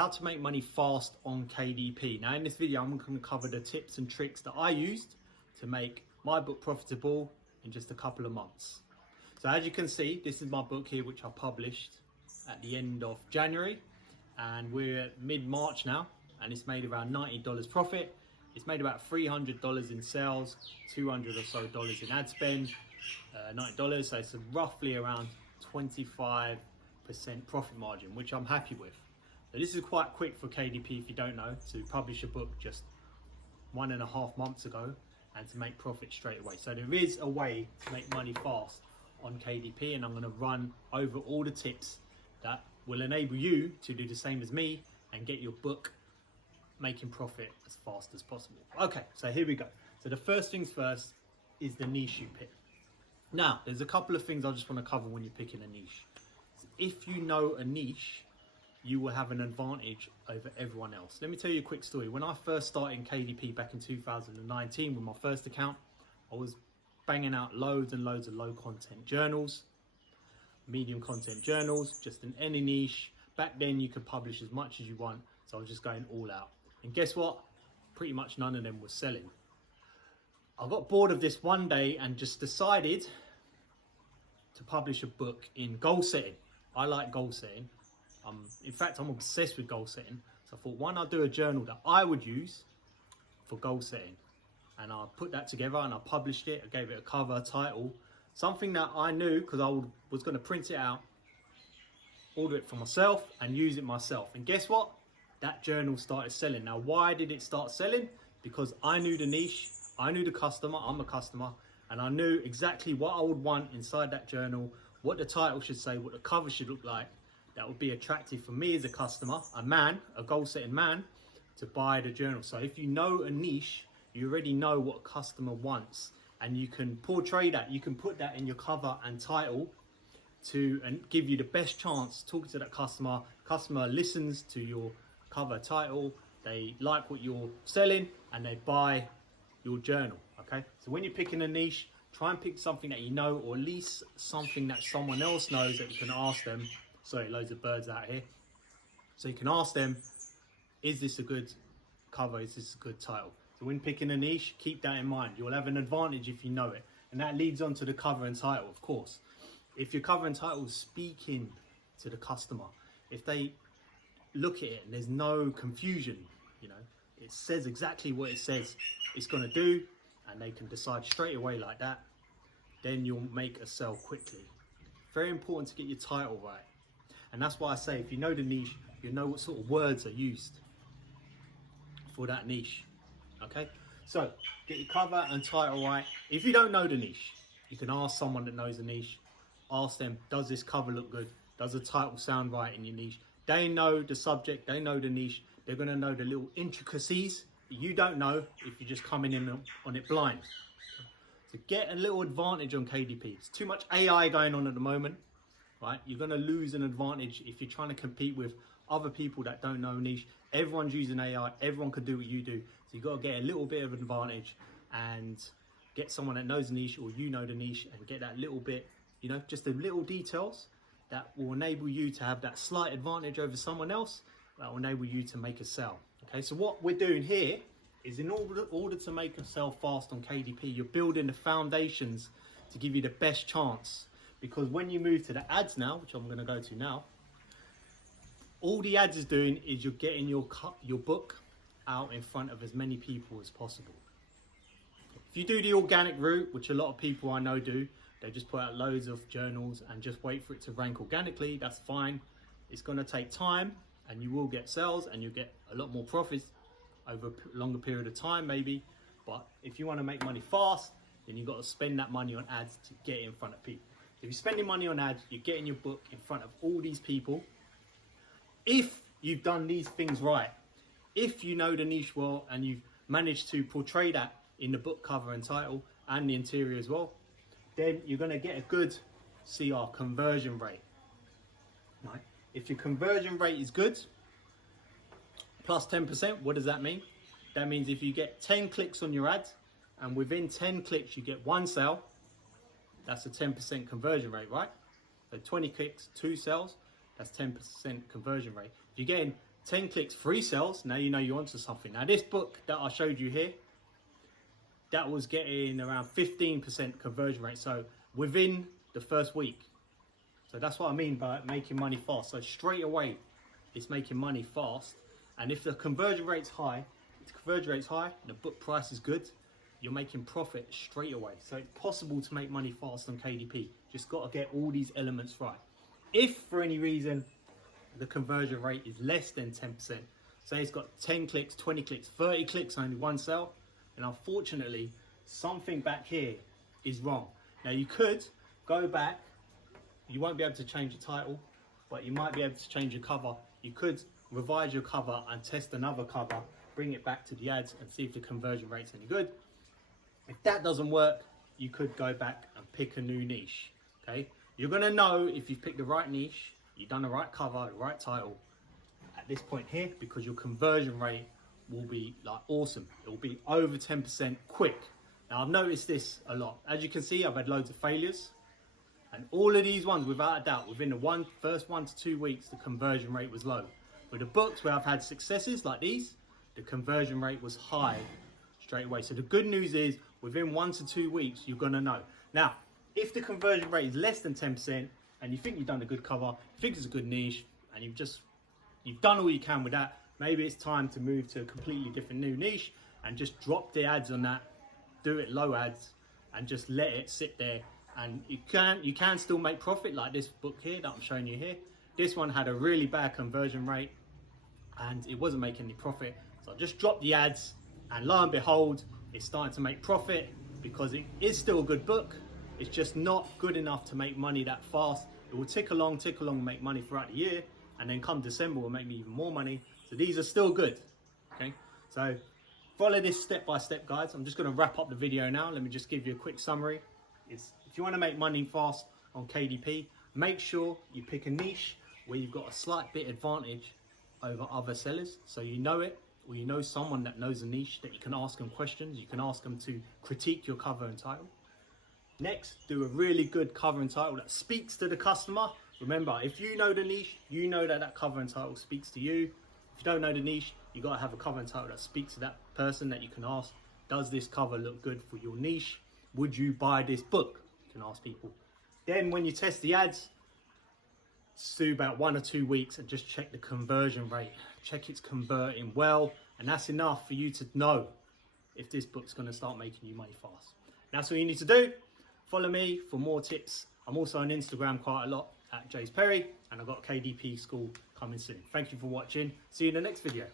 how to make money fast on KDP. Now in this video, I'm going to cover the tips and tricks that I used to make my book profitable in just a couple of months. So as you can see, this is my book here, which I published at the end of January, and we're at mid-March now, and it's made around $90 profit. It's made about $300 in sales, $200 or so in ad spend, $90. So it's roughly around 25% profit margin, which I'm happy with. So this is quite quick for KDP, if you don't know, to publish a book just 1.5 months ago and to make profit straight away. So there is a way to make money fast on KDP, and I'm going to run over all the tips that will enable you to do the same as me and get your book making profit as fast as possible. Okay, so here we go. So the first things first is the niche you pick. Now, there's a couple of things I just want to cover when you're picking a niche. So if you know a niche, you will have an advantage over everyone else. Let me tell you a quick story. When I first started in KDP back in 2019 with my first account, I was banging out loads and loads of low content journals, medium content journals, just in any niche. Back then you could publish as much as you want, so I was just going all out. And guess what? Pretty much none of them were selling. I got bored of this one day and just decided to publish a book in goal setting. I like goal setting. In fact, I'm obsessed with goal setting. So I thought, why not do a journal that I would use for goal setting? And I put that together and I published it. I gave it a cover, a title, something that I knew, because I was going to print it out, order it for myself and use it myself. And guess what? That journal started selling. Now, why did it start selling? Because I knew the niche, I knew the customer, I'm a customer, and I knew exactly what I would want inside that journal, what the title should say, what the cover should look like, that would be attractive for me as a customer, a man, a goal setting man, to buy the journal. So if you know a niche, you already know what a customer wants, and you can portray that, you can put that in your cover and title and give you the best chance talking to that customer. Customer listens to your cover, title, they like what you're selling, and they buy your journal. Okay, so when you're picking a niche, try and pick something that you know, or at least something that someone else knows that you can ask them. Sorry, loads of birds out here. So you can ask them, is this a good cover, is this a good title? So when picking a niche, keep that in mind. You'll have an advantage if you know it, and that leads on to the cover and title, of course. If your cover and title is speaking to the customer, if they look at it and there's no confusion, you know, it says exactly what it says it's going to do, and they can decide straight away like that, then you'll make a sale quickly. Very important to get your title right. And that's why I say, if you know the niche, you know what sort of words are used for that niche. Okay, so get your cover and title right. If you don't know the niche, you can ask someone that knows the niche. Ask them, does this cover look good? Does the title sound right in your niche? They know the subject, they know the niche. They're going to know the little intricacies that you don't know if you're just coming in on it blind. So get a little advantage on KDP. It's too much AI going on at the moment, right? You're going to lose an advantage if you're trying to compete with other people that don't know niche. Everyone's using AI. Everyone can do what you do. So you've got to get a little bit of advantage and get someone that knows the niche, or you know the niche, and get that little bit, you know, just the little details that will enable you to have that slight advantage over someone else, that will enable you to make a sale. Okay, so what we're doing here is, in order to make a sale fast on KDP, you're building the foundations to give you the best chance. Because when you move to the ads now, which I'm going to go to now, all the ads is doing is you're getting your book out in front of as many people as possible. If you do the organic route, which a lot of people I know do, they just put out loads of journals and just wait for it to rank organically, that's fine. It's going to take time, and you will get sales and you'll get a lot more profits over a longer period of time maybe. But if you want to make money fast, then you've got to spend that money on ads to get in front of people. If you're spending money on ads, you're getting your book in front of all these people. If you've done these things right, if you know the niche well and you've managed to portray that in the book cover and title and the interior as well, then you're going to get a good CR, conversion rate. Right? If your conversion rate is good, plus 10%, what does that mean? That means if you get 10 clicks on your ad, and within 10 clicks you get one sale, that's a 10% conversion rate, right? So 20 clicks, 2 sales, that's 10% conversion rate. If you're getting 10 clicks, 3 sales. Now you know you're onto something. Now this book that I showed you here, that was getting around 15% conversion rate. So within the first week. So that's what I mean by making money fast. So straight away, it's making money fast. And if the conversion rate's high, the book price is good, you're making profit straight away. So it's possible to make money fast on KDP. Just got to get all these elements right. If for any reason the conversion rate is less than 10%, say it's got 10 clicks, 20 clicks, 30 clicks, only 1 sale, and unfortunately something back here is wrong. Now you could go back, you won't be able to change the title, but you might be able to change your cover. You could revise your cover and test another cover, bring it back to the ads and see if the conversion rate's any good. If that doesn't work, you could go back and pick a new niche. Okay, you're gonna know if you've picked the right niche, you've done the right cover, the right title at this point here, because your conversion rate will be like awesome. It will be over 10% quick. Now I've noticed this a lot. As you can see, I've had loads of failures, and all of these ones, without a doubt, within the first 1 to 2 weeks, the conversion rate was low. With the books where I've had successes like these, the conversion rate was high straight away. So the good news is within 1 to 2 weeks, you're gonna know. Now, if the conversion rate is less than 10% and you think you've done a good cover, you think it's a good niche, and you've done all you can with that, maybe it's time to move to a completely different new niche and just drop the ads on that, do it low ads, and just let it sit there. And you can still make profit, like this book here that I'm showing you here. This one had a really bad conversion rate and it wasn't making any profit. So I just dropped the ads, and lo and behold, it's starting to make profit because it is still a good book. It's just not good enough to make money that fast. It will tick along and make money throughout the year, and then come December will make me even more money. So these are still good. Okay, so follow this step by step, guys. I'm just going to wrap up the video now. Let me just give you a quick summary. If you want to make money fast on KDP, make sure you pick a niche where you've got a slight bit advantage over other sellers. So you know it, or you know someone that knows a niche that you can ask them questions. You can ask them to critique your cover and title. Next, do a really good cover and title that speaks to the customer. Remember, if you know the niche, you know that that cover and title speaks to you. If you don't know the niche, you got to have a cover and title that speaks to that person that you can ask, does this cover look good for your niche? Would you buy this book? You can ask people. Then when you test the ads, do about 1 or 2 weeks and just check the conversion rate. Check it's converting well, and that's enough for you to know if this book's going to start making you money fast. That's all you need to do. Follow me for more tips. I'm also on Instagram quite a lot at Jays Perry, and I've got KDP school coming soon. Thank you for watching. See you in the next video.